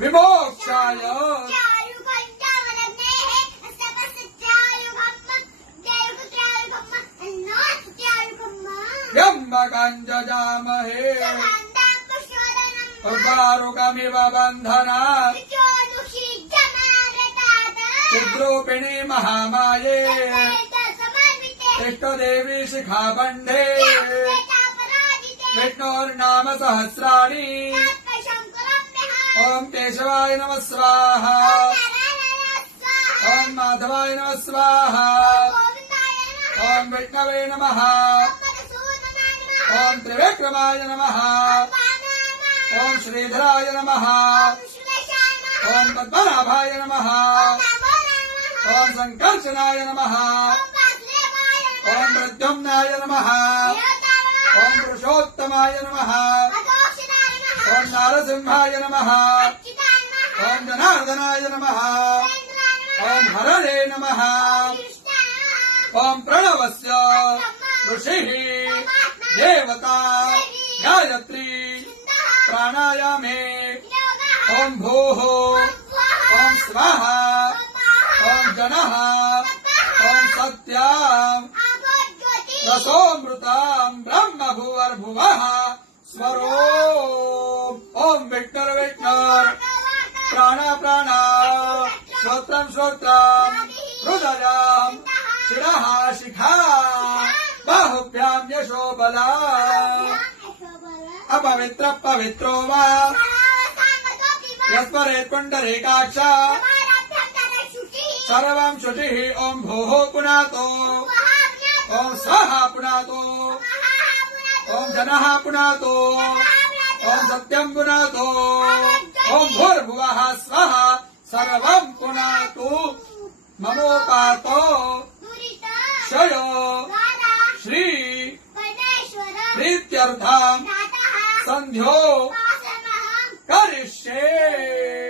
विमोक्षाय त्र्यम्बकञ्जजामहे उर्वारुकमिव बन्धनात् चिद्रूपिणी महामाये इष्टदेवी शिखाबन्धे विष्णोर्नाम सहस्राणि ओम केशवाय नमः स्वाहा ओम माधवाय नमः स्वाहा ओम विष्णवे नमः ओम त्रिविक्रमाय नमः ओम श्रीधराय नमः ओम पद्मनाभाय नमः ओम संकर्षणाय नमः ओम प्रद्युम्नाय नमः ओम पुरुषोत्तमाय नमः ओम नारसिंहाय नमः ओम जनार्दनाय नमः ओम हरणे नमः ओम प्रणवस्य ऋषिः देवता गायत्री प्राणायामे ओम भूः ओम स्वाहा ओम जनः ओम सत्याम् रसोमृताम् ब्रह्म भुवर्भुवः स्वरो ओम विष्णुर विष्णुर प्राण प्राण श्रोत्रम श्रोत्रम हृदयम शिरः शिखा बाहुभ्याम यशो बला अपवित्र पवित्रो वा यस्मरेत् पुण्डरीकाक्ष सर्वं शुचिः ओम भूः पुनातो ओम स्वाहा पुनातो ओम जनः पुनातो ओम सत्यं पुनातो ओम भूर्भुवः स्वः सर्वं पुनातु ममोपातो क्षयो श्री प्रीत्यर्थं संध्यो करिष्ये।